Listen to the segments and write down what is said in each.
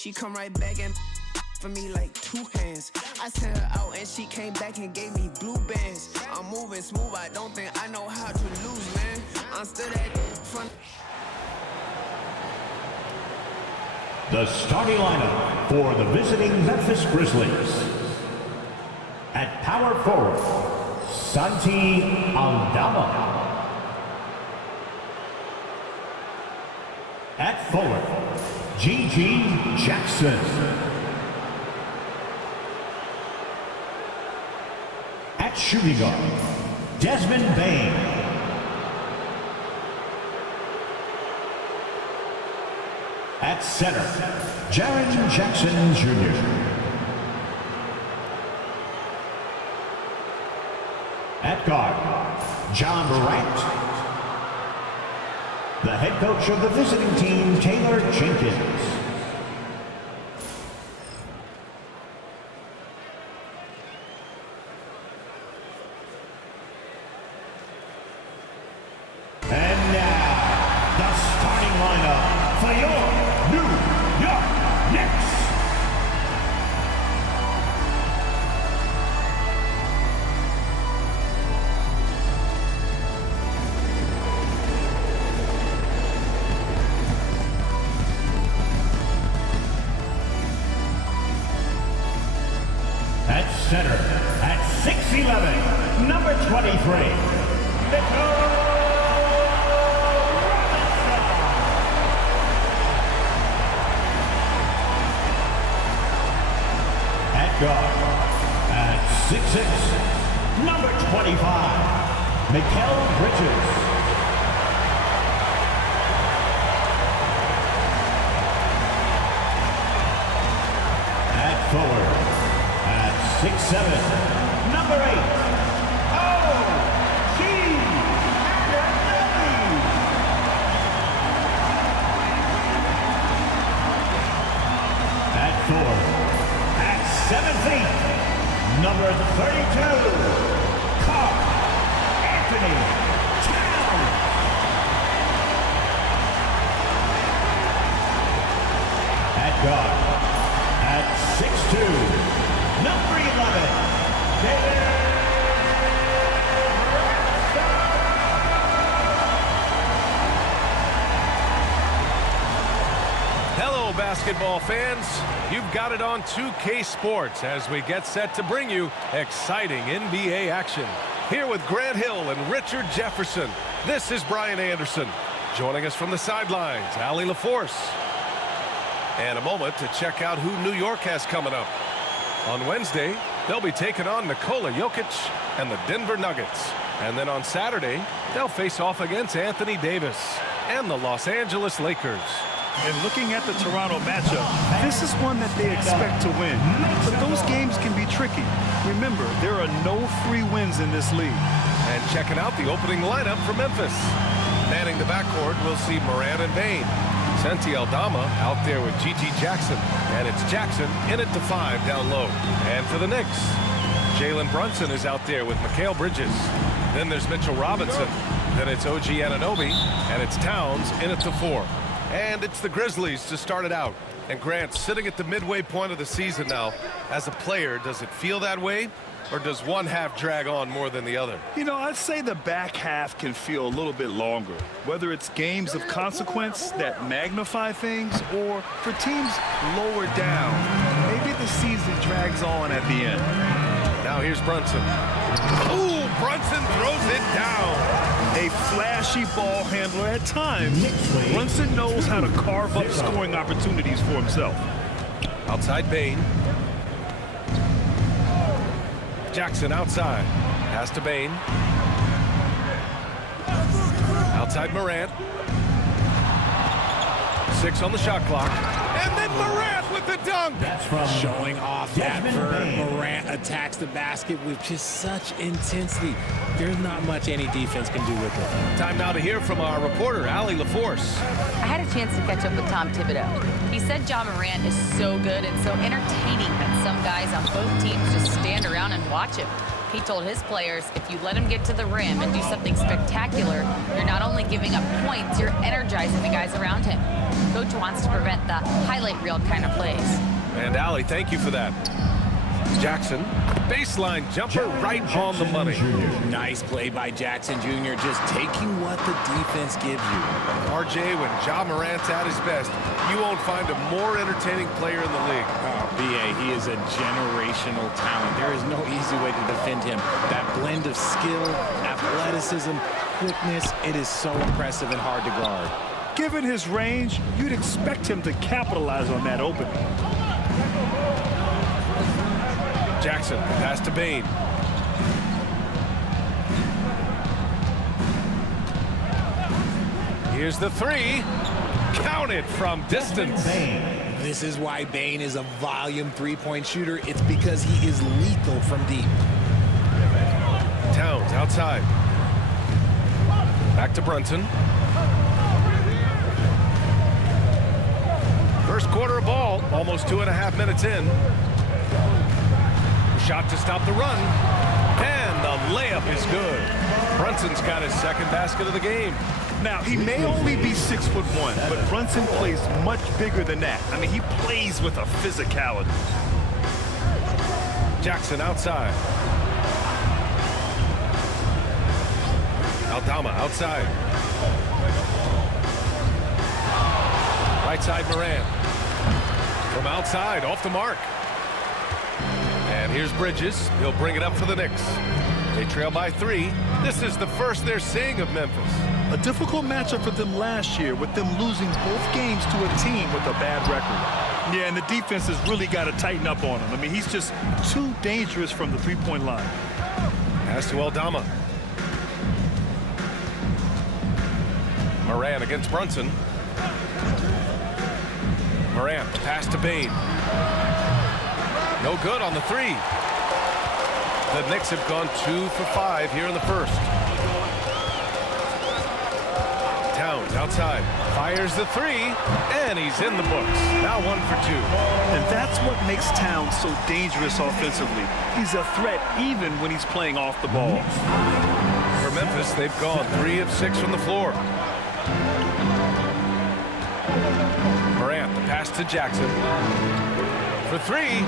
She come right back and for me like 2 hands. I sent her out and she came back and gave me blue bands. I'm moving smooth, I don't think I know how to lose, man. I'm still at front. The starting lineup for the visiting Memphis Grizzlies. At power forward, Santi Aldama. At forward, G.G. Jackson. At shooting guard, Desmond Bain. At center, Jaren Jackson Jr. At guard, John Morant. The head coach of the visiting team, Taylor Jenkins. And now, the starting lineup for your New York Knicks. At center, at 6'11", number 23, Mitchell. Guard at 6'6", number 25, Mikal Bridges. At forward, at 6'7", number 8, O.G. Anunoby. At forward, 7 feet, number 32, Karl Anthony Towns. At guard, at 6'2", number 11, David. Hello, basketball fans. You've got it on 2K Sports as we get set to bring you exciting NBA action. Here with Grant Hill and Richard Jefferson, this is Brian Anderson. Joining us from the sidelines, Allie LaForce. And a moment to check out who New York has coming up. On Wednesday, they'll be taking on Nikola Jokic and the Denver Nuggets. And then on Saturday, they'll face off against Anthony Davis and the Los Angeles Lakers. And looking at the Toronto matchup, this is one that they expect to win. But those games can be tricky. Remember, there are no free wins in this league. And checking out the opening lineup for Memphis. Manning the backcourt, we'll see Morant and Bain. Santi Aldama out there with G.G. Jackson. And it's Jackson in at the 5 down low. And for the Knicks, Jalen Brunson is out there with Mikal Bridges. Then there's Mitchell Robinson. Then it's O.G. Anunoby. And it's Towns in at the 4. And it's the Grizzlies to start it out. And Grant, sitting at the midway point of the season now, as a player, does it feel that way? Or does one half drag on more than the other? You know, I'd say the back half can feel a little bit longer. Whether it's games of consequence that magnify things, or for teams lower down, maybe the season drags on at the end. Now here's Brunson. Ooh, Brunson throws it down. A flashy ball handler at times. Brunson knows how to carve up scoring opportunities for himself. Outside Bain. Jackson outside. Pass to Bain. Outside Morant. 6 on the shot clock. And then Morant with the dunk. That's from showing off that Morant attacks the basket with just such intensity. There's not much any defense can do with it. Time now to hear from our reporter, Allie LaForce. I had a chance to catch up with Tom Thibodeau. He said John Morant is so good and so entertaining that some guys on both teams just stand around and watch him. He told his players, if you let him get to the rim and do something spectacular, you're not only giving up points, you're energizing the guys around him. Coach wants to prevent the highlight reel kind of plays. And Allie, thank you for that. Jackson, baseline jumper right on the money. Nice play by Jackson Jr., just taking what the defense gives you. RJ, when Ja Morant's at his best, you won't find a more entertaining player in the league. Oh, B.A., he is a generational talent. There is no easy way to defend him. That blend of skill, athleticism, quickness, it is so impressive and hard to guard. Given his range, you'd expect him to capitalize on that opening. Jackson, pass to Bane. Here's the three. Count it from distance. This is why Bane is a volume three-point shooter. It's because he is lethal from deep. Towns outside. Back to Brunson. First quarter of ball, almost 2.5 minutes in. Shot to stop the run, and the layup is good. Brunson's got his second basket of the game. Now, he may only be 6'1", but Brunson plays much bigger than that. I mean, he plays with a physicality. Jackson outside. Aldama outside. Right side Moran. From outside, off the mark. And here's Bridges. He'll bring it up for the Knicks. They trail by 3. This is the first they're seeing of Memphis. A difficult matchup for them last year, with them losing both games to a team with a bad record. Yeah, and the defense has really got to tighten up on him. I mean, he's just too dangerous from the three-point line. Pass to Aldama. Moran against Brunson. Moran, pass to Bane. No good on the 3. The Knicks have gone 2 for 5 here in the first. Towns outside, fires the 3, and he's in the books. Now 1 for 2. And that's what makes Towns so dangerous offensively. He's a threat even when he's playing off the ball. For Memphis, they've gone 3 of 6 from the floor. Morant, the pass to Jackson. For 3.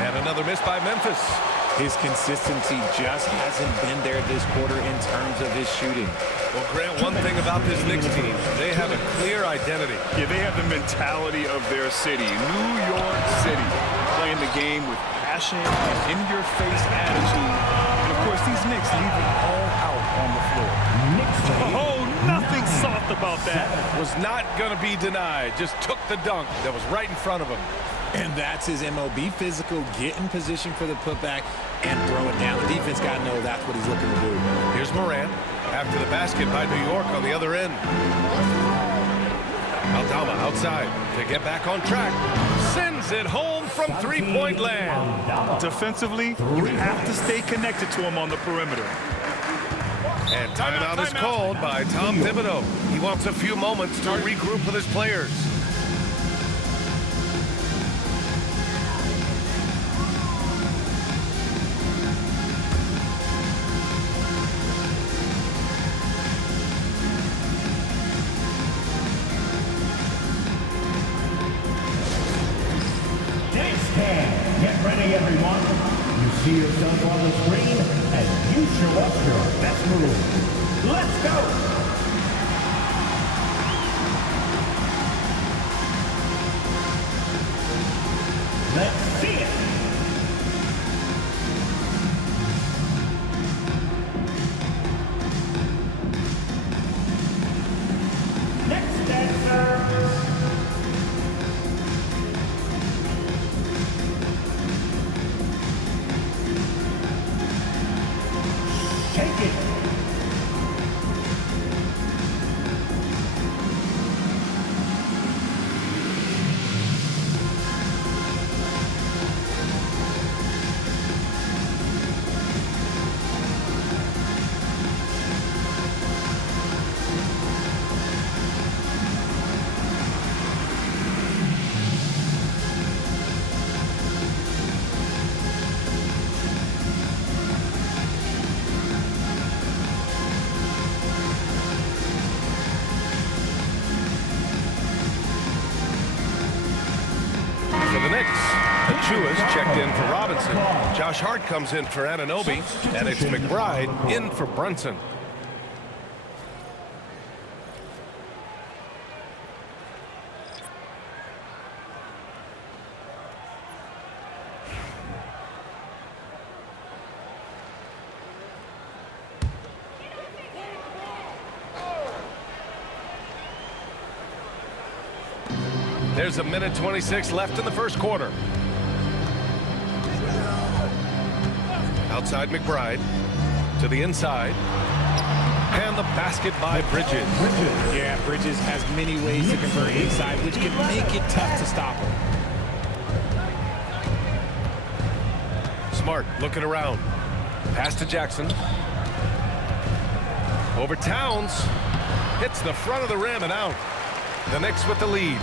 And another miss by Memphis. His consistency just hasn't been there this quarter in terms of his shooting. Well, Grant, one thing about this Knicks team, they have a clear identity. Yeah, they have the mentality of their city, New York City, playing the game with passion and in-your-face attitude. And, of course, these Knicks leave it all out on the floor. Oh, nothing soft about that. Was not going to be denied. Just took the dunk that was right in front of him. And that's his MO. Be physical, get in position for the putback, and throw it down. The defense got to know that's what he's looking to do. Here's Moran after the basket by New York on the other end. Aldama outside to get back on track. Sends it home from three-point land. Defensively, you have to stay connected to him on the perimeter. And timeout is called by Tom Thibodeau. He wants a few moments to regroup with his players. Get ready, everyone. You see yourself on the screen, and you show us your best move. Let's go! Let's see it! Next dancer! for the Knicks. Achua's checked in for Robinson. Josh Hart comes in for Anunoby. And it's McBride in for Brunson. There's a minute 26 left in the first quarter. Outside McBride to the inside. And the basket by Bridges. Yeah, Bridges has many ways to convert inside, which can make it tough to stop him. Smart looking around. Pass to Jackson. Over Towns. Hits the front of the rim and out. The Knicks with the lead.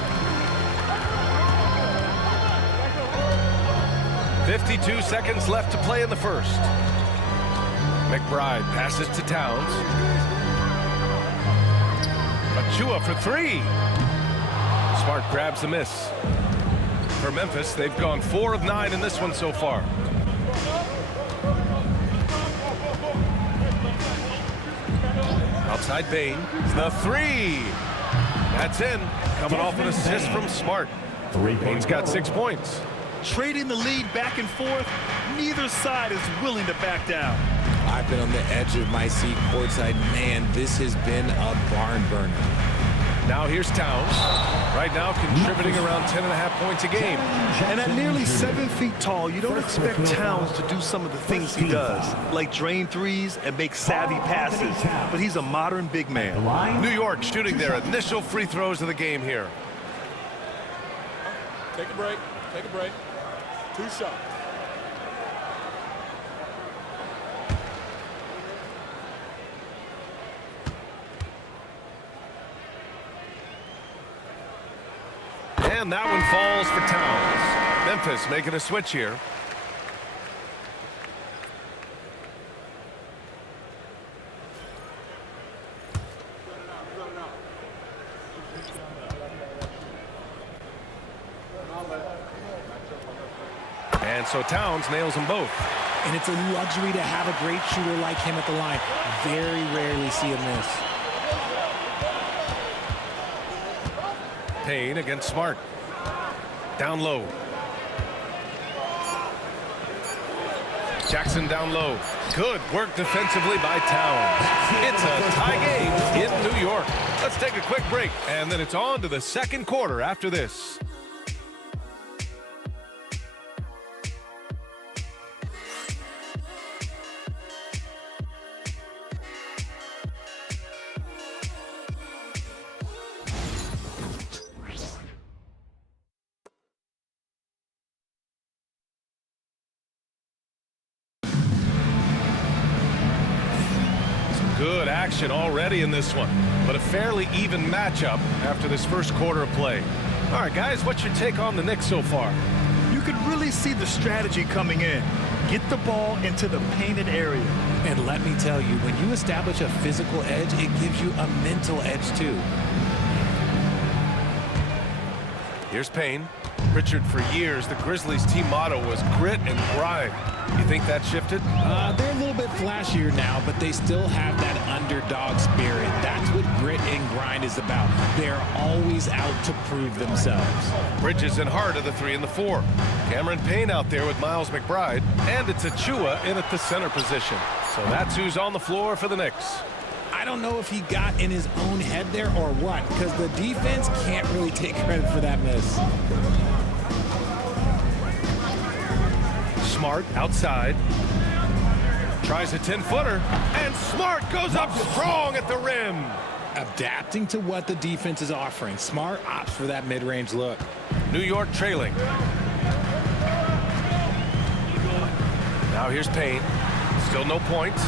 52 seconds left to play in the first. McBride passes to Towns. Achua for three. Smart grabs the miss. For Memphis, they've gone 4 of 9 in this one so far. Outside Bain. The three. That's in. Coming off an assist from Smart. Bain's got 6 points. Trading the lead back and forth, neither side is willing to back down. I've been on the edge of my seat courtside. Man, this has been a barn burner. Now here's Towns. Right now contributing around 10.5 points a game. And at nearly 7 feet tall, you don't expect Towns to do some of the things he does, like drain threes and make savvy passes. But he's a modern big man. New York shooting their initial free throws of the game here. Take a break. Take a break. 2 shots. And that one falls for Towns. Memphis making a switch here. And so Towns nails them both. And it's a luxury to have a great shooter like him at the line. Very rarely see him miss. Payne against Smart. Down low. Jackson down low. Good work defensively by Towns. It's a tie game in New York. Let's take a quick break, and then it's on to the second quarter after this. Good action already in this one, but a fairly even matchup after this first quarter of play. All right, guys, what's your take on the Knicks so far? You could really see the strategy coming in. Get the ball into the painted area. And let me tell you, when you establish a physical edge, it gives you a mental edge too. Here's Payne. Richard, for years, the Grizzlies team motto was grit and grind. You think that shifted? They're a little bit flashier now, but they still have that underdog spirit. That's what grit and grind is about. They're always out to prove themselves. Bridges and Hart are the 3 and the 4. Cameron Payne out there with Miles McBride, and it's Achua in at the center position. So that's who's on the floor for the Knicks. I don't know if he got in his own head there or what, because the defense can't really take credit for that miss. Smart outside. Tries a 10-footer, and Smart goes up strong at the rim. Adapting to what the defense is offering. Smart opts for that mid-range look. New York trailing. Now here's Payne. Still no points.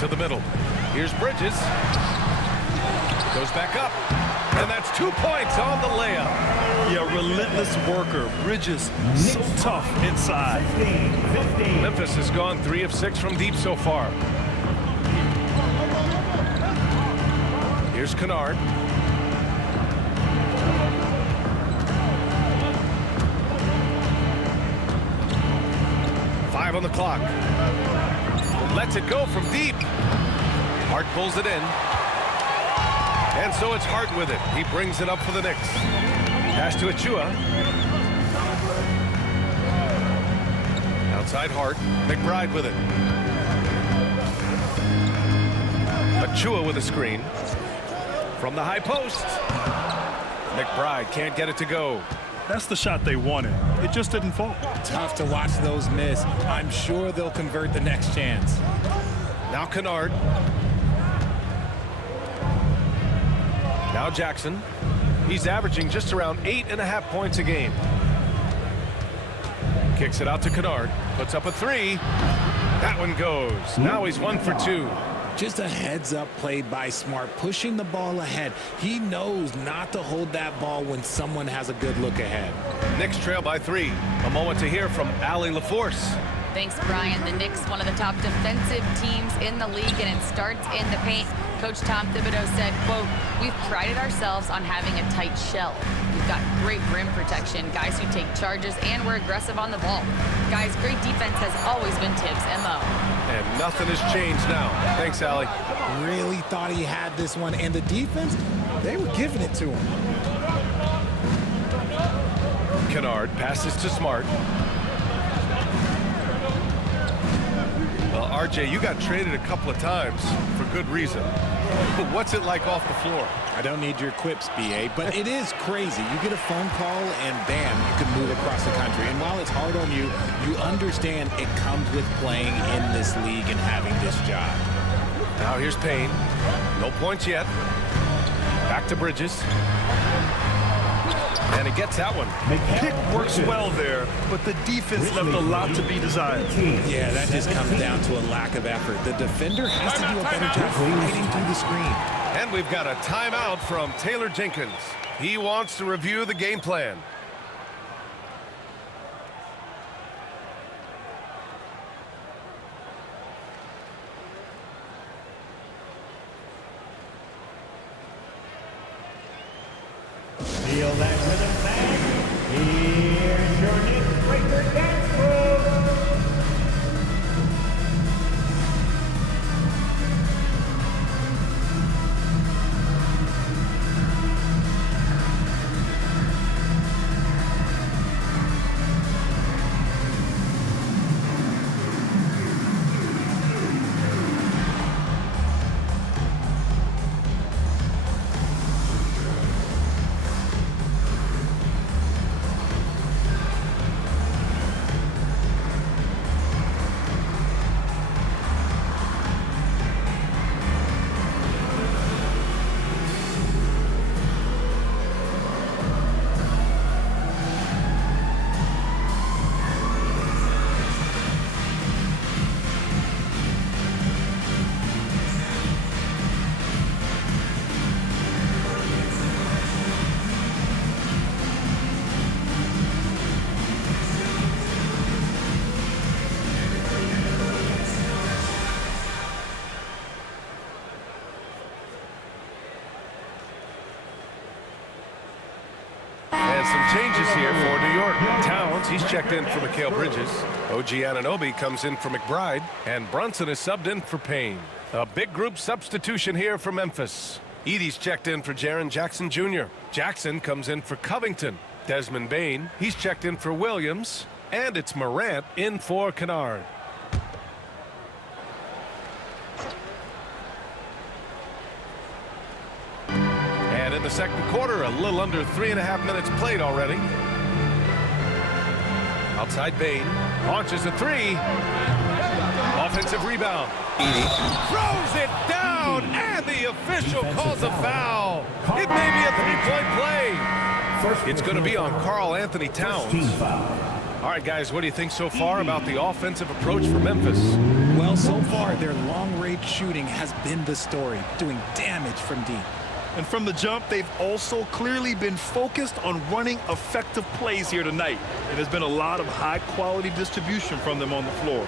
To the middle. Here's Bridges. Goes back up. And that's 2 points on the layup. Yeah, relentless worker. Bridges, so tough inside. Memphis has gone 3 of 6 from deep so far. Here's Kennard. 5 on the clock. Lets it go from deep. Hart pulls it in. And so it's Hart with it. He brings it up for the Knicks. Pass to Achua. Outside Hart. McBride with it. Achua with a screen. From the high post. McBride can't get it to go. That's the shot they wanted. It just didn't fall. Tough to watch those miss. I'm sure they'll convert the next chance. Now Kennard. Now Jackson. He's averaging just around 8.5 points a game. Kicks it out to Kennard. Puts up a 3. That one goes. Now he's 1 for 2. Just a heads-up play by Smart, pushing the ball ahead. He knows not to hold that ball when someone has a good look ahead. Knicks trail by 3. A moment to hear from Allie LaForce. Thanks, Brian. The Knicks, one of the top defensive teams in the league, and it starts in the paint. Coach Tom Thibodeau said, quote, "We've prided ourselves on having a tight shell. We've got great rim protection, guys who take charges, and we're aggressive on the ball. Guys, great defense has always been Tibbs' MO." And nothing has changed now. Thanks, Allie. Really thought he had this one, and the defense, they were giving it to him. Kennard passes to Smart. Well, RJ, you got traded a couple of times for good reason. What's it like off the floor? I don't need your quips, BA, but it is crazy. You get a phone call and bam, you can move across the country. And while it's hard on you, you understand it comes with playing in this league and having this job. Now here's Payne. No points yet. Back to Bridges. And he gets that one. Pick works well there, but the defense left a lot to be desired. Yeah, that just comes down to a lack of effort. The defender has to do a better job fighting through the screen. And we've got a timeout from Taylor Jenkins. He wants to review the game plan. Feel that rhythm bang? Here's your Knicks Breaker dance move. Changes here for New York. Towns, he's checked in for Mikal Bridges. OG Anunoby comes in for McBride. And Brunson is subbed in for Payne. A big group substitution here for Memphis. Edey's checked in for Jaren Jackson Jr. Jackson comes in for Covington. Desmond Bane, he's checked in for Williams. And it's Morant in for Kennard. And in the second quarter, a little under 3.5 minutes played already. Outside Bane, launches a 3. Offensive rebound. Edey throws it down, and the official calls a foul. It may be a 3-point play. It's going to be on Karl Anthony Towns. All right, guys, what do you think so far about the offensive approach for Memphis? Well, so far, their long-range shooting has been the story, doing damage from deep. And from the jump, they've also clearly been focused on running effective plays here tonight. And there's been a lot of high-quality distribution from them on the floor.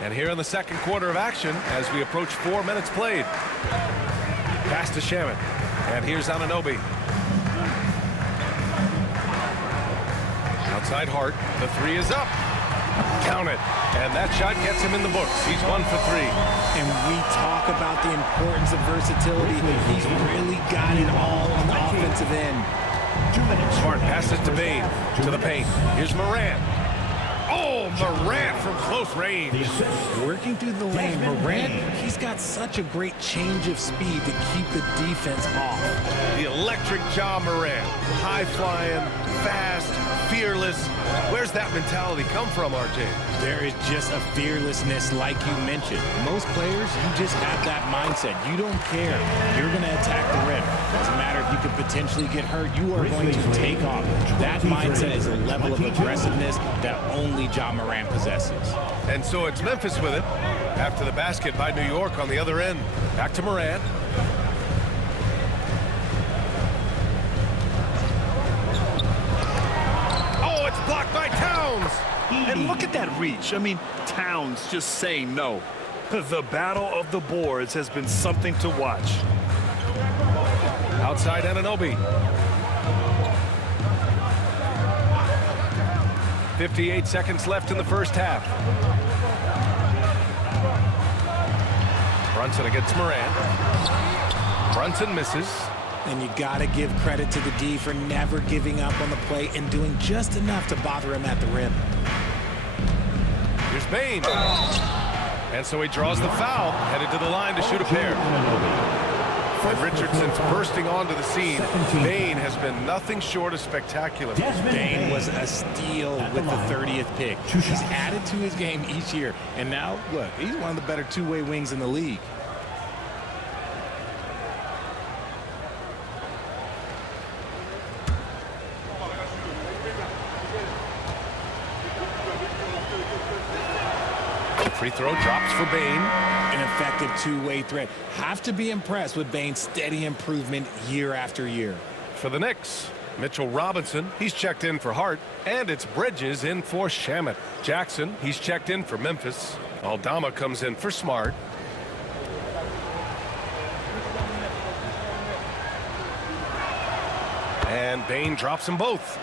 And here in the second quarter of action, as we approach 4 minutes played. Pass to Shaman. And here's Anunoby. Outside Hart. The three is up. Count it. And that shot gets him in the books. He's 1 for 3. And we talk about the importance of versatility. He's really got it all on the offensive end. Smart passes to Bane. To the paint. Here's Morant. Oh, Morant from close range. Working through the lane, Morant, he's got such a great change of speed to keep the defense off. The electric Ja Morant. High-flying, fast, fearless. Where's that mentality come from, RJ? There is just a fearlessness like you mentioned. Most players, you just have that mindset. You don't care. You're going to attack the rim. Doesn't matter if you could potentially get hurt. You are going to take off. That mindset is a level of aggressiveness that only Ja Morant possesses. And so it's Memphis with it. After the basket by New York on the other end. Back to Morant. Oh, it's blocked by Towns. And look at that reach. I mean, Towns just saying no. The battle of the boards has been something to watch. Outside Anunoby. 58 seconds left in the first half. Brunson against Morant. Brunson misses. And you got to give credit to the D for never giving up on the play and doing just enough to bother him at the rim. Here's Bane. And so he draws the foul, headed to the line to shoot a pair. And Richardson's bursting onto the scene. Bane has been nothing short of spectacular. Bane was a steal with the 30th pick. He's added to his game each year. And now, look, he's one of the better two-way wings in the league. Free throw drops for Bane. An effective two-way threat. Have to be impressed with Bane's steady improvement year after year. For the Knicks, Mitchell Robinson, he's checked in for Hart. And it's Bridges in for Shamet. Jackson, he's checked in for Memphis. Aldama comes in for Smart. And Bane drops them both.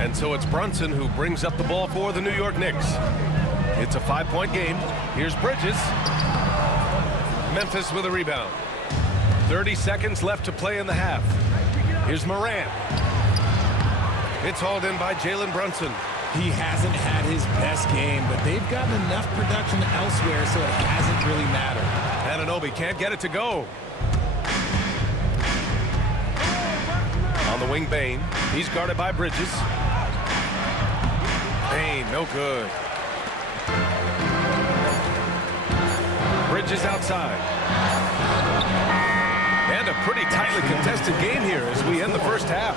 And so it's Brunson who brings up the ball for the New York Knicks. It's a 5-point game. Here's Bridges. Memphis with a rebound. 30 seconds left to play in the half. Here's Morant. It's hauled in by Jalen Brunson. He hasn't had his best game, but they've gotten enough production elsewhere, so it hasn't really mattered. Anunoby can't get it to go. On the wing, Bane. He's guarded by Bridges. Bane, no good. Bridges outside. And a pretty tightly contested game here as we end the first half.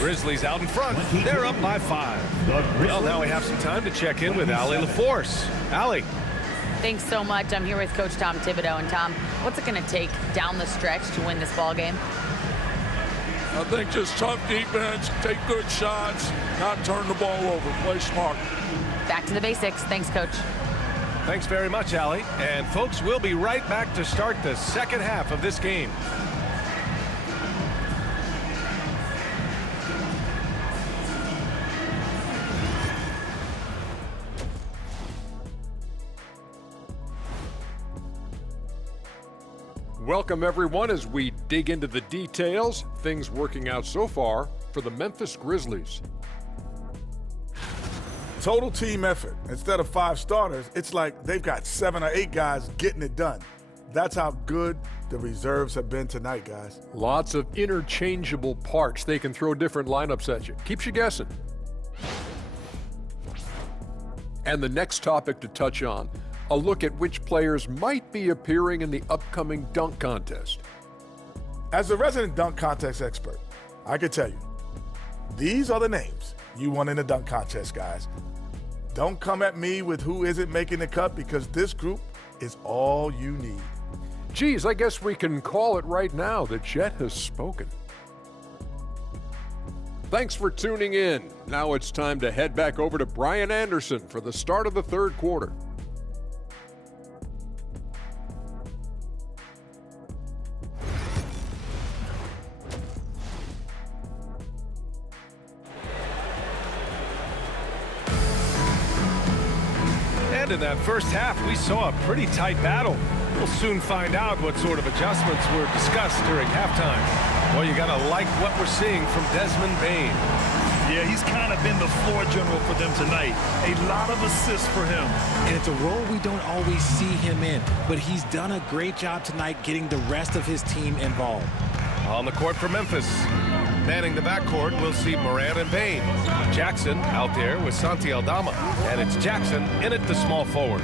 Grizzlies out in front. They're up by 5. Well, now we have some time to check in with Allie LaForce. Allie. Thanks so much. I'm here with Coach Tom Thibodeau. And Tom, what's it going to take down the stretch to win this ball game? I think just tough defense, take good shots, not turn the ball over, play smart. Back to the basics. Thanks, Coach. Thanks very much, Allie. And folks, we'll be right back to start the second half of this game. Welcome, everyone, as we dig into the details. Things working out so far for the Memphis Grizzlies. Total team effort. Instead of 5 starters, it's like they've got 7 or 8 guys getting it done. That's how good the reserves have been tonight, guys. Lots of interchangeable parts. They can throw different lineups at you. Keeps you guessing. And the next topic to touch on, a look at which players might be appearing in the upcoming dunk contest. As a resident dunk contest expert, I can tell you, these are the names you want in the dunk contest, guys. Don't come at me with who isn't making the cut, because this group is all you need. Geez, I guess we can call it right now. The Jet has spoken. Thanks for tuning in. Now it's time to head back over to Brian Anderson for the start of the third quarter. said, in that first half, we saw a pretty tight battle. We'll soon find out what sort of adjustments were discussed during halftime. Well, you got to like what we're seeing from Desmond Bane. Yeah, he's kind of been the floor general for them tonight. A lot of assists for him. And it's a role we don't always see him in, but he's done a great job tonight getting the rest of his team involved. On the court for Memphis. Manning the backcourt, we'll see Morant and Bane. Jackson out there with Santi Aldama. And it's Jackson in at the small forward.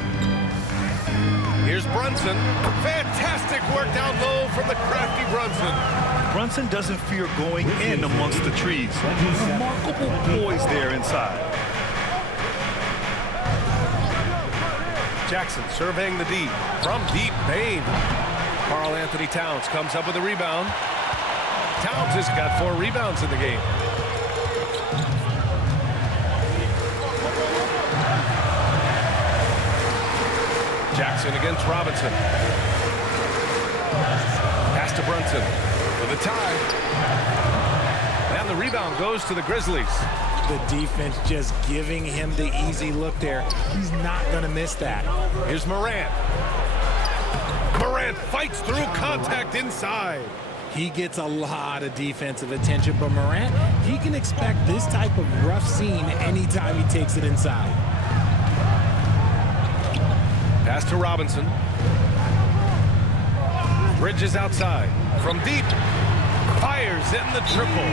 Here's Brunson. Fantastic work down low from the crafty Brunson. Brunson doesn't fear going in amongst the trees. Remarkable poise there inside. Jackson surveying the D. From deep, Bane. Karl Anthony Towns comes up with a rebound. Towns has got 4 rebounds in the game. Jackson against Robinson. Pass to Brunson for the tie. And the rebound goes to the Grizzlies. The defense just giving him the easy look there. He's not going to miss that. Here's Morant. Morant fights through contact inside. He gets a lot of defensive attention, but Morant, he can expect this type of rough scene anytime he takes it inside. Pass to Robinson. Bridges outside. From deep. Fires in the triple.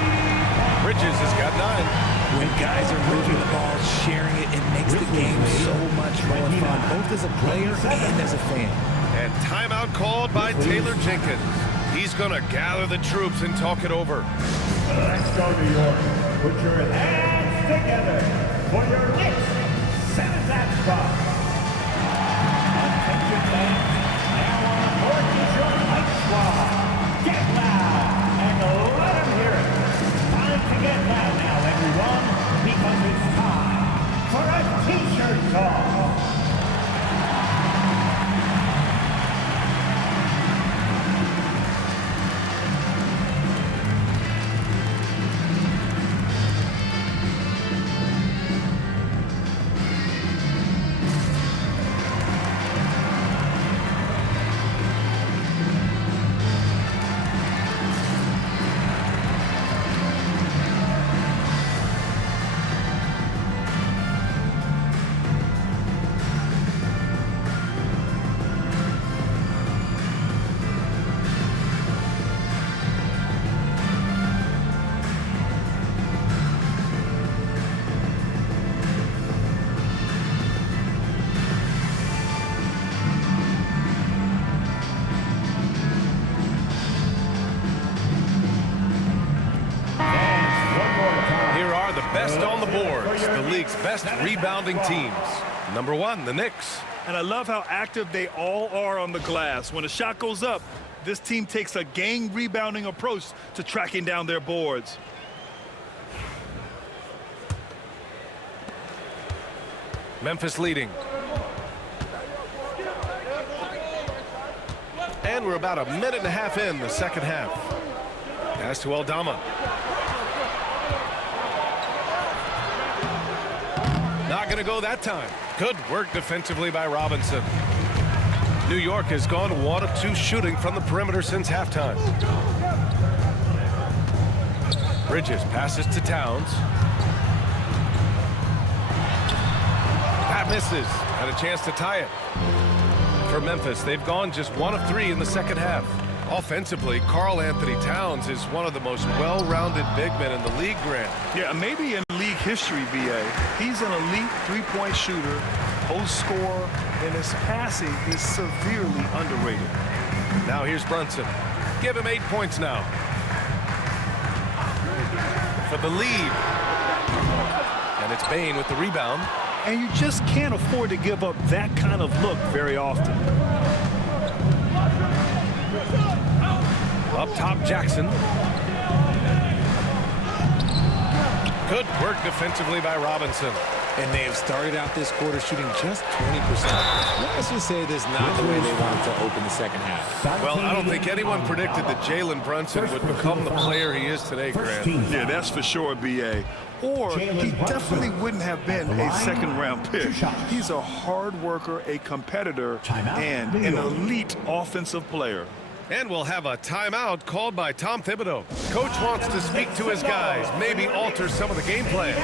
Bridges has got 9. When guys are moving the ball, sharing it, it makes the game so much more fun, both as a player and as a fan. And timeout called by Taylor Jenkins. He's going to gather the troops and talk it over. Let's go, New York. Put your hands together for your Knicks. Send that spot. Attention fans. Now on the court is your Knicks squad. Get loud and let them hear it. Time to get loud now, everyone, because it's time for a T-shirt toss. Best rebounding teams. Number 1, the Knicks. And I love how active they all are on the glass. When a shot goes up, this team takes a gang rebounding approach to tracking down their boards. Memphis leading. And we're about a minute and a half in the second half. Pass to Aldama. Not going to go that time. Good work defensively by Robinson. New York has gone 1 of 2 shooting from the perimeter since halftime. Bridges passes to Towns. That misses. Had a chance to tie it. For Memphis, they've gone just 1 of 3 in the second half. Offensively, Karl Anthony Towns is one of the most well-rounded big men in the league, Grant. Yeah, maybe in league history, BA. He's an elite three-point shooter, post scorer, and his passing is severely underrated. Now here's Brunson. Give him 8 points now. For the lead. And it's Bane with the rebound. And you just can't afford to give up that kind of look very often. Up top, Jackson. Good work defensively by Robinson. And they have started out this quarter shooting just 20%. Let's just say this is not the way they wanted to open the second half. Well, I don't think anyone predicted that Jalen Brunson would become the player he is today, Grant. Yeah, that's for sure, BA. or he definitely wouldn't have been a second-round pick. He's a hard worker, a competitor, and an elite offensive player. And we'll have a timeout called by Tom Thibodeau. Coach wants to speak to his guys, maybe alter some of the game plan.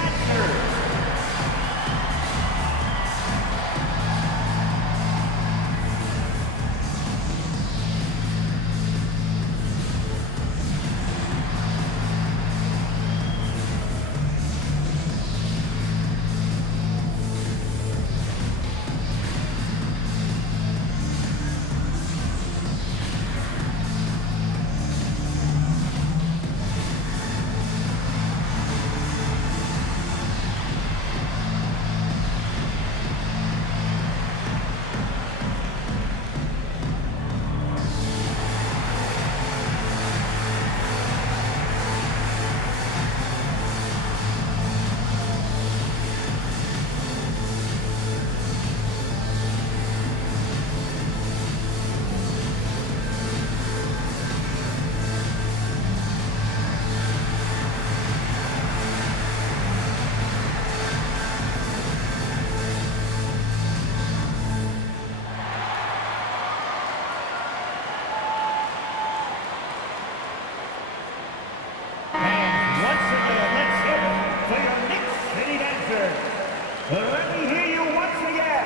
Let me hear you once again.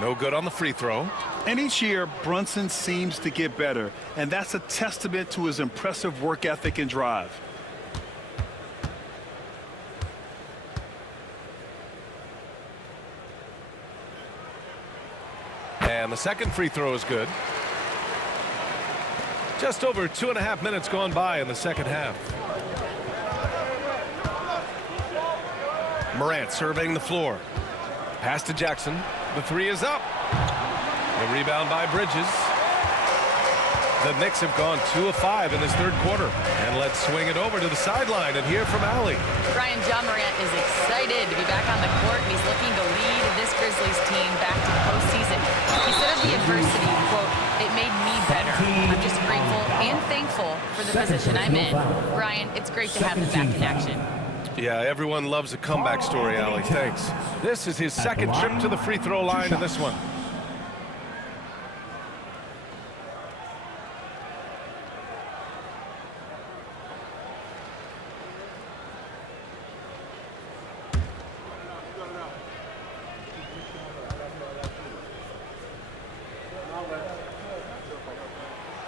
No good on the free throw. And each year, Brunson seems to get better, and that's a testament to his impressive work ethic and drive. And the second free throw is good. Just over 2.5 minutes gone by in the second half. Morant surveying the floor. Pass to Jackson. The three is up. The rebound by Bridges. The Knicks have gone 2 of 5 in this third quarter. And let's swing it over to the sideline and hear from Allie. Brian, John Morant is excited to be back on the court, and he's looking to lead this Grizzlies team back to the postseason. He said of the adversity, quote, "It made me better. I'm just grateful and thankful for the position I'm in." Brian, it's great to have him back in action. Yeah, everyone loves a comeback story, Allie. Thanks. This is his second trip to the free throw line in this one.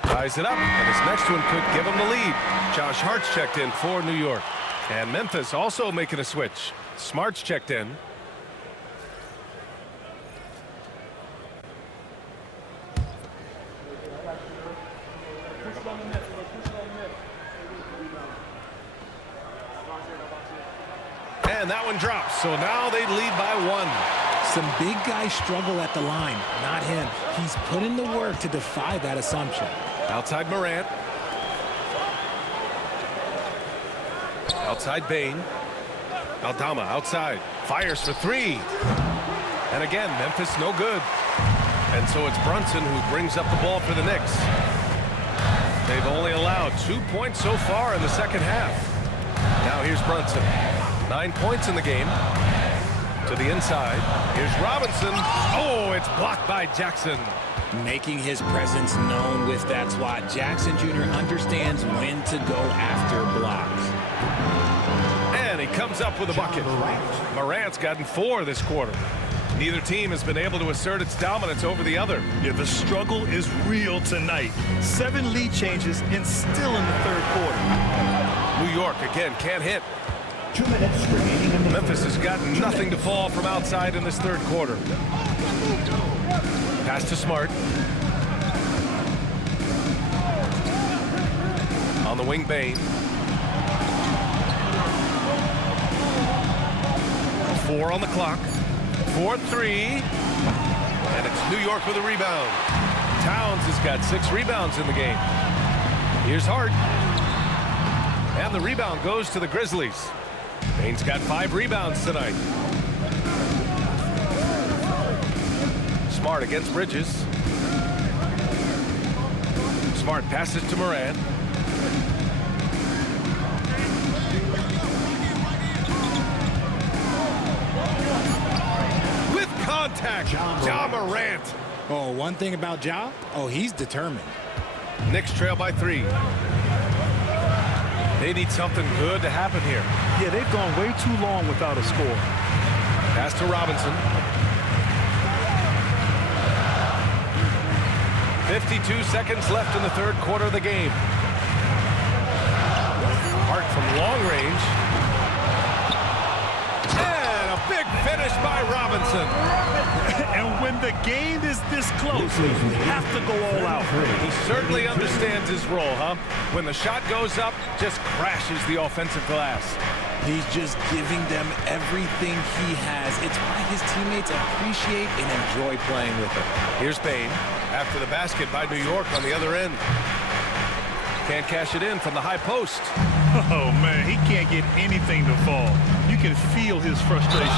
Ties it up, and this next one could give him the lead. Josh Hart's checked in for New York. And Memphis also making a switch. Smart's checked in. And that one drops, so now they lead by 1. Some big guys struggle at the line, not him. He's put in the work to defy that assumption. Outside Morant. Outside Bain. Aldama outside. Fires for 3. And again, Memphis no good. And so it's Brunson who brings up the ball for the Knicks. They've only allowed 2 points so far in the second half. Now here's Brunson. 9 points in the game. To the inside. Here's Robinson. Oh, it's blocked by Jackson. Making his presence known with that swat. Jackson Jr. understands when to go after blocks. And he comes up with a bucket. Morant's gotten 4 this quarter. Neither team has been able to assert its dominance over the other. Yeah, the struggle is real tonight. 7 lead changes and still in the third quarter. New York, again, can't hit. 2 minutes remaining in the Memphis has gotten nothing to fall from outside in this third quarter. Pass to Smart. On the wing, Bain. 4 on the clock. 4-3. And it's New York with a rebound. Towns has got 6 rebounds in the game. Here's Hart. And the rebound goes to the Grizzlies. Bane's got 5 rebounds tonight. Smart against Bridges. Smart passes to Moran. With contact, Ja Morant. Oh, one thing about Ja, he's determined. Knicks trail by 3. They need something good to happen here. Yeah, they've gone way too long without a score. Pass to Robinson. 52 seconds left in the third quarter of the game. Hart from long range. And a big finish by Robinson. And when the game is this close, you have to go all out. He certainly understands his role, huh? When the shot goes up, just crashes the offensive glass. He's just giving them everything he has. It's why his teammates appreciate and enjoy playing with him. Here's Bane after the basket by New York on the other end. Can't cash it in from the high post. Oh, man, he can't get anything to fall. You can feel his frustration.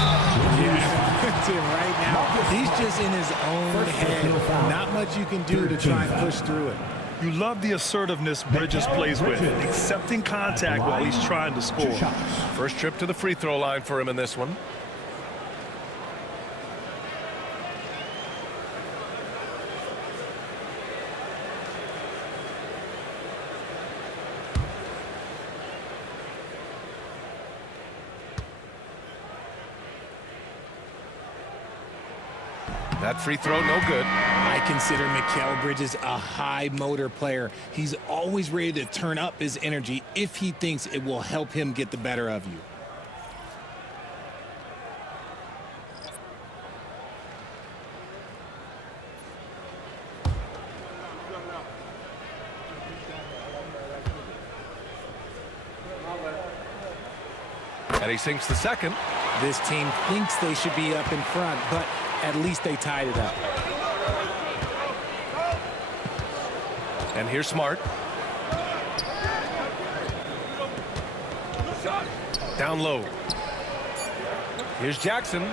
Right now, he's just in his own head. Not much you can do to try and push through it. You love the assertiveness Bridges plays with, accepting contact while he's trying to score. First trip to the free throw line for him in this one. That free throw, no good. I consider Mikal Bridges a high motor player. He's always ready to turn up his energy if he thinks it will help him get the better of you. And he sinks the second. This team thinks they should be up in front, but at least they tied it up. And here's Smart. Down low. Here's Jackson.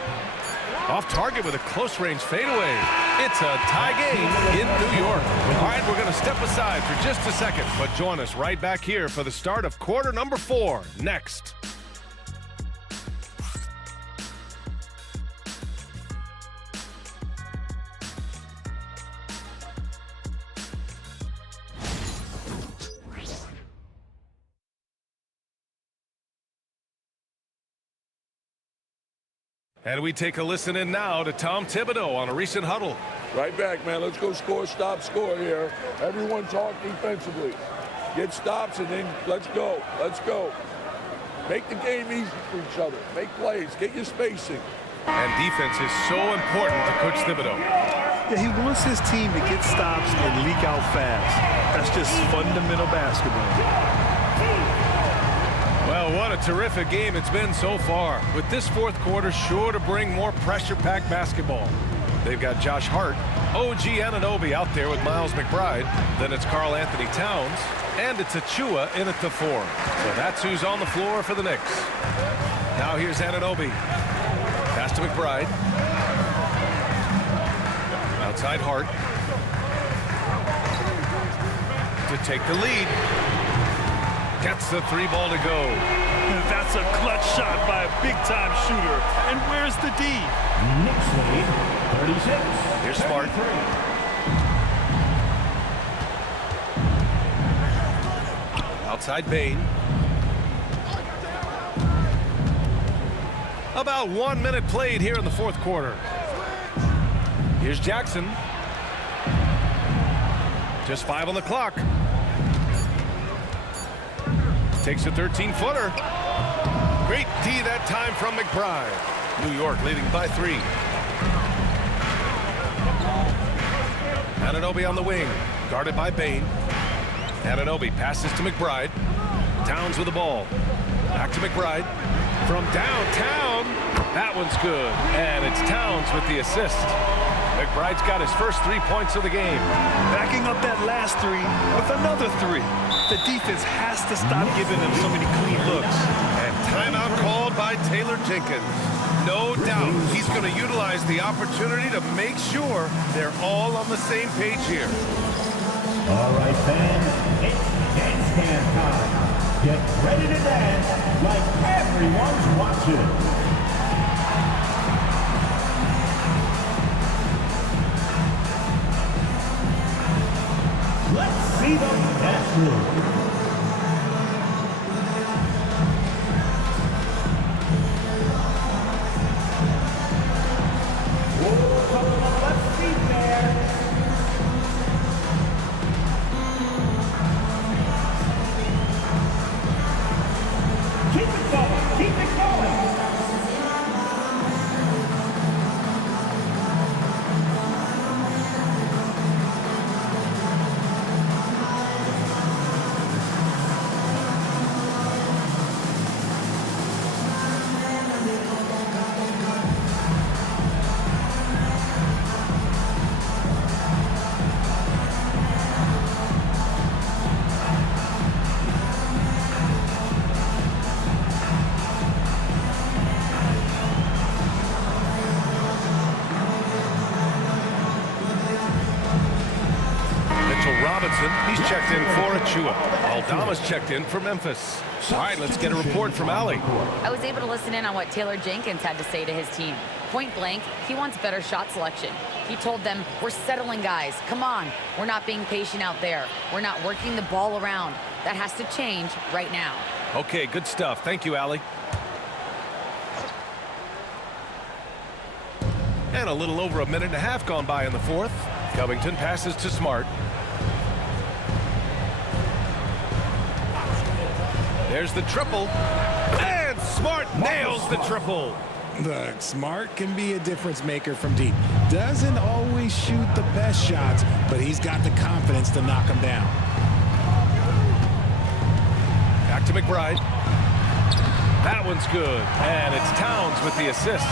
Off target with a close-range fadeaway. It's a tie game in New York. All right, we're going to step aside for just a second, but join us right back here for the start of quarter number 4 next. And we take a listen in now to Tom Thibodeau on a recent huddle. Right back, man. Let's go score, stop, score here. Everyone talk defensively. Get stops and then let's go. Let's go. Make the game easy for each other. Make plays. Get your spacing. And defense is so important to Coach Thibodeau. Yeah, he wants his team to get stops and leak out fast. That's just fundamental basketball. Well, what a terrific game it's been so far, with this fourth quarter sure to bring more pressure-packed basketball. They've got Josh Hart, OG Anunoby out there with Miles McBride. Then it's Karl Anthony Towns, and it's Achua in at the 4. So that's who's on the floor for the Knicks. Now here's Anunoby. Pass to McBride. Outside Hart. To take the lead. Gets the 3 ball to go. That's a clutch shot by a big-time shooter. And where's the D? Knicks lead, 36. Here's Smart. Outside Bane. About 1 minute played here in the fourth quarter. Here's Jackson. Just 5 on the clock. Takes a 13-footer. Great D that time from McBride. New York leading by 3. Anunoby on the wing, guarded by Bane. Anunoby passes to McBride. Towns with the ball. Back to McBride. From downtown, That one's good, and it's Towns with the assist. McBride's got his first 3 points of the game. Backing up that last three with another three. The defense has to stop giving them so many clean looks. And timeout called by Taylor Jenkins. No doubt he's going to utilize the opportunity to make sure they're all on the same page here. All right, fans, it's dance cam time. Get ready to dance like everyone's watching. Let's see the dance move. He's checked in for Achua. Aldama's checked in for Memphis. All right, let's get a report from Allie. I was able to listen in on what Taylor Jenkins had to say to his team. Point blank, he wants better shot selection. He told them, we're settling, guys. Come on. We're not being patient out there. We're not working the ball around. That has to change right now. Okay, good stuff. Thank you, Allie. And a little over a minute and a half gone by in the fourth. Covington passes to Smart. There's the triple, and Smart nails the triple. Look, Smart can be a difference maker from deep. Doesn't always shoot the best shots, but he's got the confidence to knock them down. Back to McBride. That one's good, and it's Towns with the assist.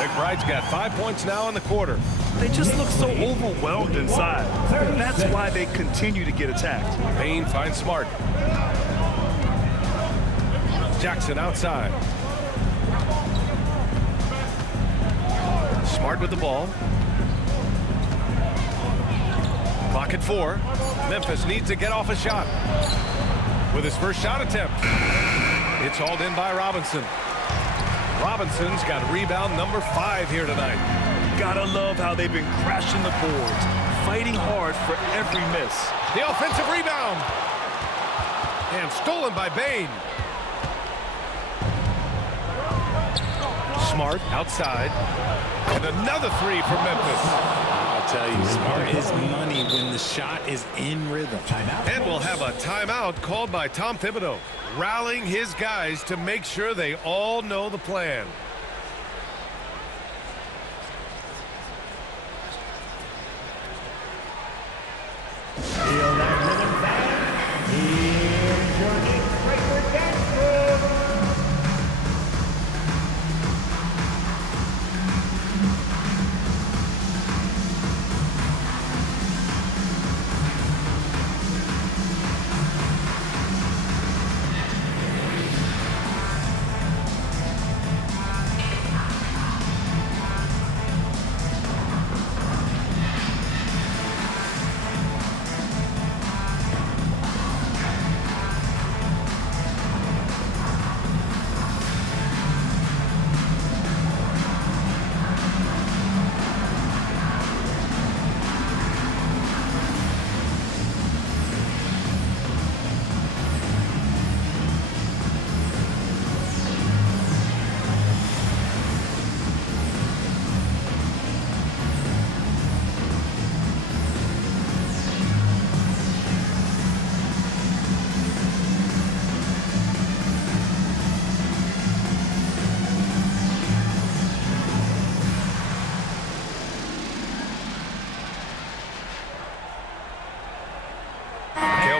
McBride's got 5 points now in the quarter. They just look so overwhelmed inside. That's why they continue to get attacked. Payne finds Smart. Jackson outside. Smart with the ball. Clock at 4. Memphis needs to get off a shot. With his first shot attempt. It's hauled in by Robinson. Robinson's got rebound number 5 here tonight. Gotta love how they've been crashing the boards, fighting hard for every miss. The offensive rebound. And stolen by Bain. Smart outside. And another three for Memphis. I'll tell you, Smart is money when the shot is in rhythm. And we'll have a timeout called by Tom Thibodeau, rallying his guys to make sure they all know the plan. Feel that rhythm, fans? Here's your Knicks breaker dance move.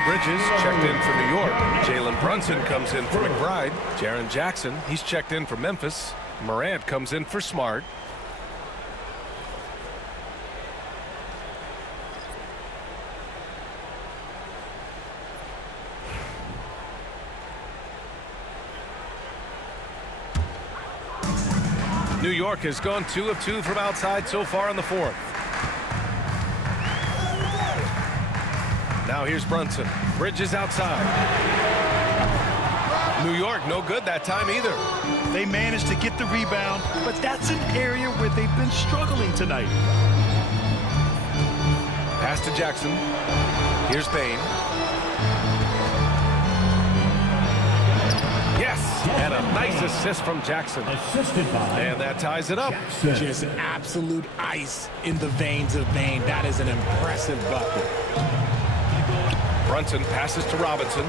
Bridges checked in for New York. Jalen Brunson comes in for McBride. Jaren Jackson, he's checked in for Memphis. Morant comes in for Smart. New York has gone 2 of 2 from outside so far in the fourth. Now here's Brunson. Bridges outside. New York no good that time either. They managed to get the rebound, but that's an area where they've been struggling tonight. Pass to Jackson. Here's Bane. Yes, and a nice assist from Jackson. Assisted by And that ties it up. Just absolute ice in the veins of Bane. That is an impressive bucket. Brunson passes to Robinson.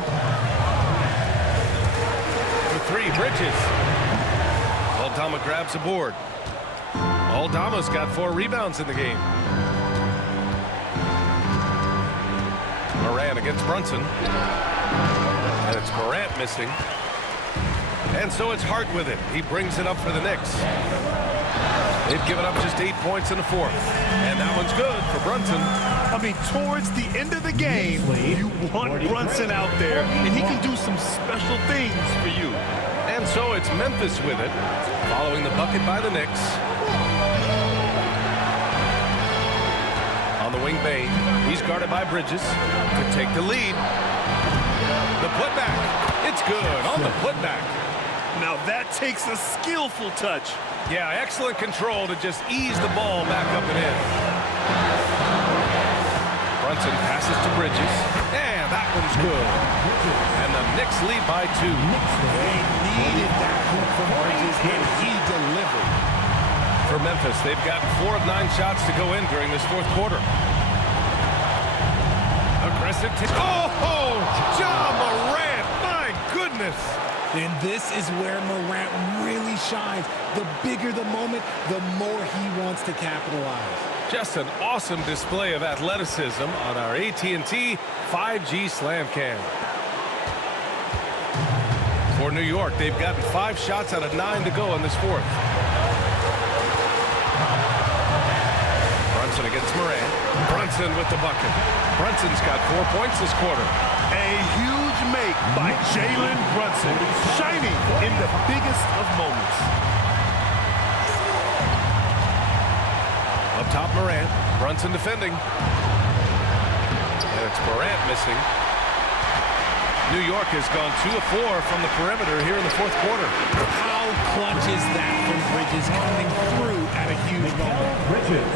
For 3, Bridges. Aldama grabs a board. Aldama's got 4 rebounds in the game. Morant against Brunson. And it's Morant missing. And so it's Hart with it. He brings it up for the Knicks. They've given up just 8 points in the fourth. And that one's good for Brunson. I mean, towards the end of the game, you want Brunson out there, and he can do some special things for you. And so it's Memphis with it, following the bucket by the Knicks. On the wing, Bane. He's guarded by Bridges to take the lead. The putback. It's good on the putback. Now that takes a skillful touch. Yeah, excellent control to just ease the ball back up and in. Brunson passes to Bridges. And that one's good. And the Knicks lead by 2. They needed that hook from Bridges, and he delivered. For Memphis, they've gotten 4 of 9 shots to go in during this fourth quarter. Aggressive kick. Oh, John Morant, my goodness. And this is where Morant really shines. The bigger the moment, the more he wants to capitalize. Just an awesome display of athleticism on our AT&T 5G Slam Cam. For New York, they've gotten 5 shots out of 9 to go in this fourth. Brunson against Morant. Brunson with the bucket. Brunson's got 4 points this quarter. A huge make by Jalen Brunson, shining in the biggest of moments. Up top, Morant. Brunson defending. And it's Morant missing. New York has gone 2 of 4 from the perimeter here in the fourth quarter. How clutch is that from Bridges coming through at a huge moment? Bridges.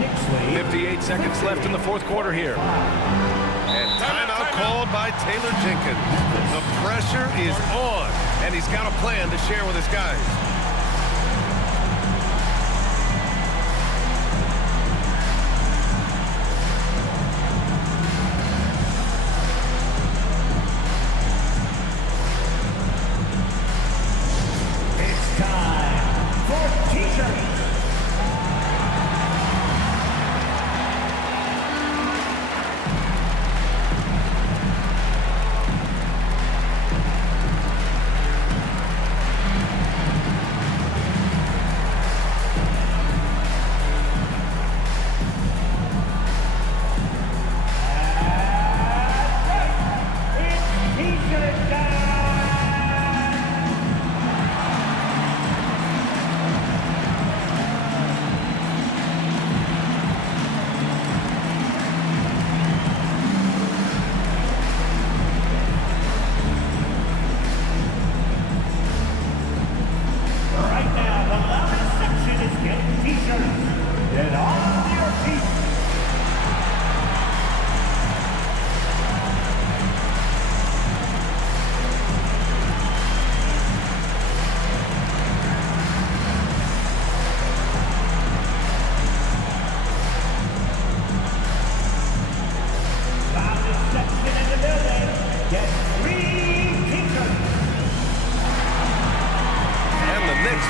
Knicks lead. 58 seconds left in the fourth quarter here. And timeout called by Taylor Jenkins. The pressure is on, and he's got a plan to share with his guys. It's time for t-shirts.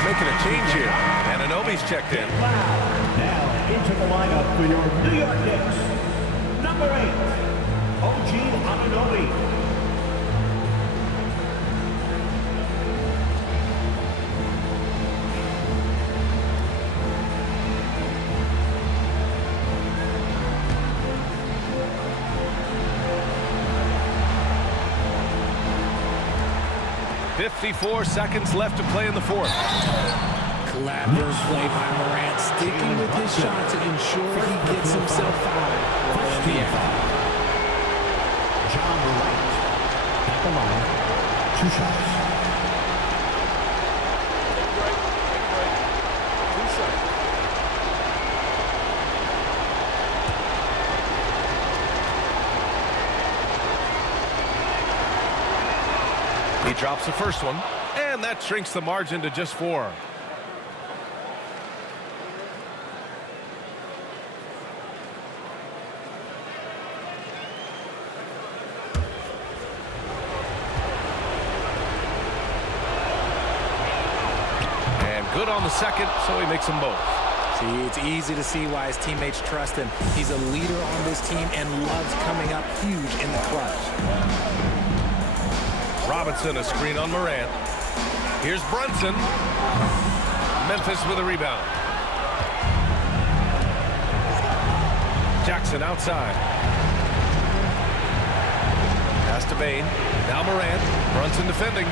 Making a change here. And Anunoby's checked in. Now into the lineup for your New York Knicks. Number 8, OG Anunoby. 54 seconds left to play in the fourth. Clever play by Morant, sticking with his shot to ensure he gets himself fouled while in the act. John Morant at the line. 2 shots. He drops the first one, and that shrinks the margin to just 4. And good on the second, so he makes them both. See, it's easy to see why his teammates trust him. He's a leader on this team and loves coming up huge in the clutch. Robinson, a screen on Morant. Here's Brunson. Memphis with a rebound. Jackson outside. Pass to Bain. Now Morant. Brunson defending.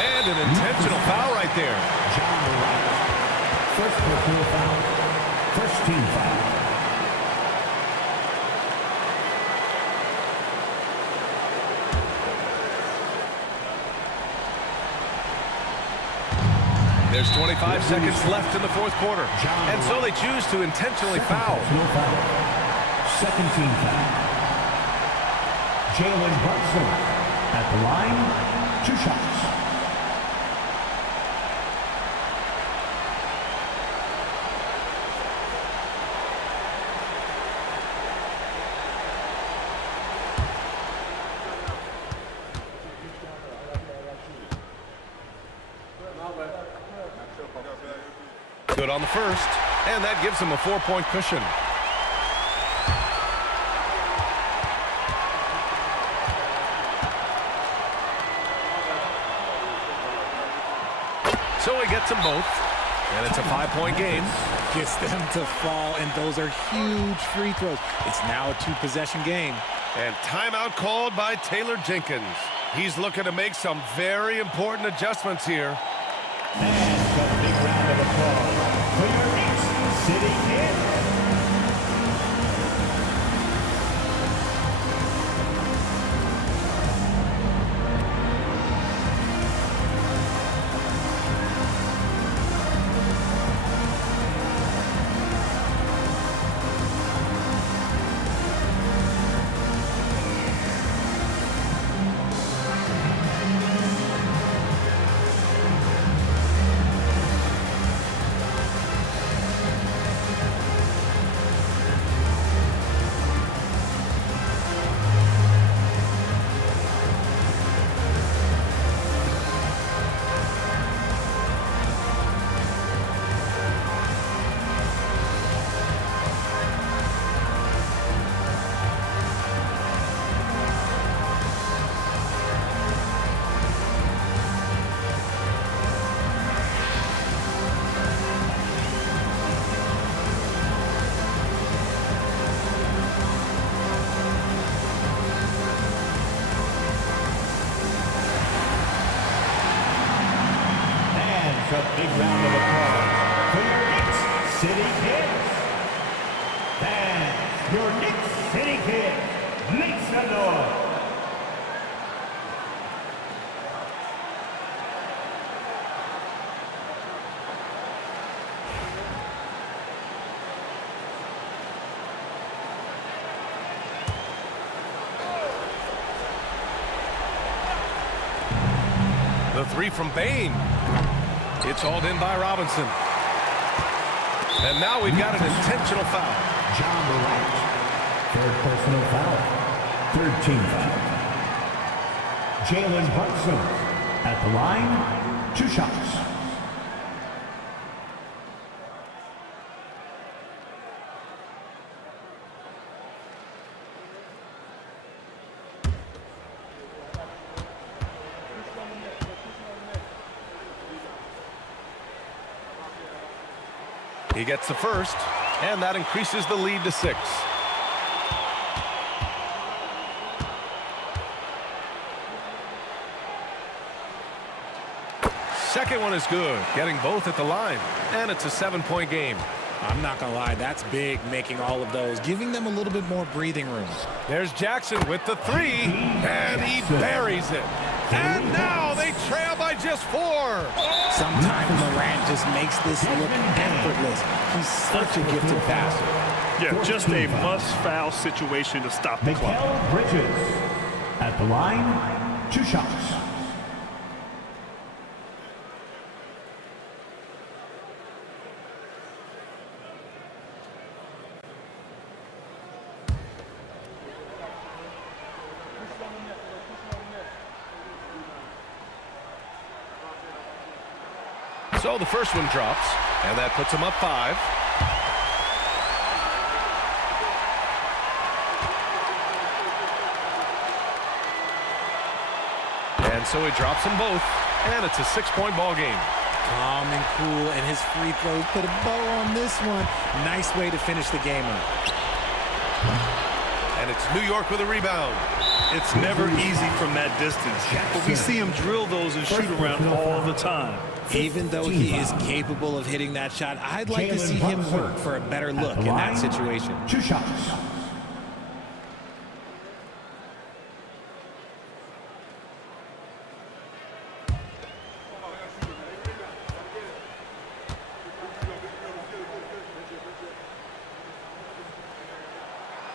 And an intentional foul right there. John Morant. First personal foul. First team foul. There's 25 seconds left in the fourth quarter. And so they choose to intentionally foul. No foul. Second team foul. Jalen Brunson at the line. 2 shots. Good on the first, and that gives him a 4-point cushion. So he gets them both, and it's a 5-point game. Gets them to fall, and those are huge free throws. It's now a 2-possession game. And timeout called by Taylor Jenkins. He's looking to make some very important adjustments here. And a big round of applause for your Knicks City Kings. A big round of applause for your Knicks City Kids. And your Knicks City Kids, make some noise. The 3 from Bain. It's hauled in by Robinson. And now we've got an intentional foul. John Morant. Third personal foul. Third team foul. Jalen Brunson at the line. 2 shots. He gets the first, and that increases the lead to 6. second one is good, getting both at the line. And it's a 7-point game. I'm not going to lie, that's big, making all of those, giving them a little bit more breathing room. There's Jackson with the 3, and he buries it. And now they trail by just 4. Sometimes Morant just makes this look effortless. He's such a gifted passer. Yeah, just a must-foul situation to stop the clock. Mikal Bridges at the line, 2 shots. So the first one drops, and that puts him up 5. And so he drops them both, and it's a 6-point ball game. Calm and cool, and his free throws put a bow on this one. Nice way to finish the game up. And it's New York with a rebound. It's never easy from that distance, but we see him drill those and shoot around all the time. Even though he is capable of hitting that shot, I'd like to see him work for a better look in that situation. 2 shots.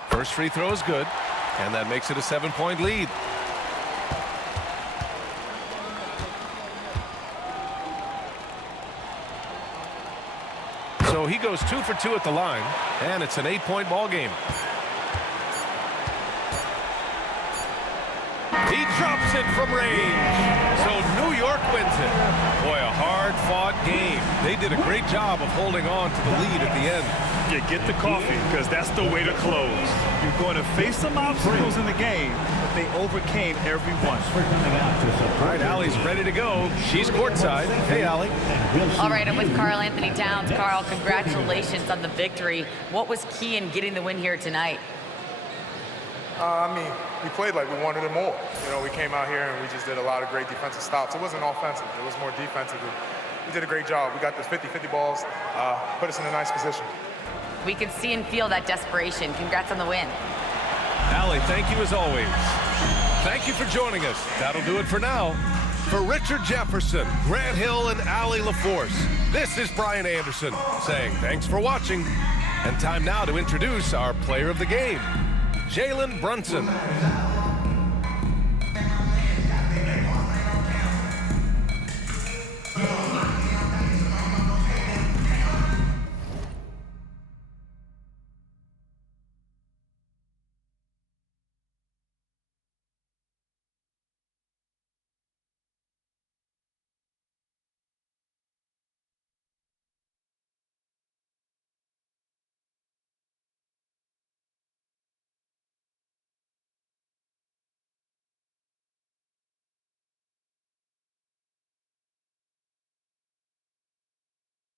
First free throw is good, and that makes it a 7-point lead. So he goes 2 for 2 at the line, and it's an 8-point ball game. He drops it from range. So New York wins it. Boy, a hard-fought game. They did a great job of holding on to the lead at the end. Yeah, get the coffee, because that's the way to close. You're going to face some obstacles in the game, but they overcame every one. All right, Allie's ready to go. She's courtside. Hey, Allie. All right, I'm with Karl Anthony Towns. Karl, congratulations on the victory. What was key in getting the win here tonight? We played like we wanted it more. You know, we came out here and we just did a lot of great defensive stops. It wasn't offensive. It was more defensive. We did a great job. We got the 50-50 balls, put us in a nice position. We could see and feel that desperation. Congrats on the win. Allie, thank you as always. Thank you for joining us. That'll do it for now. For Richard Jefferson, Grant Hill, and Allie LaForce, this is Brian Anderson saying thanks for watching. And time now to introduce our player of the game, Jalen Brunson.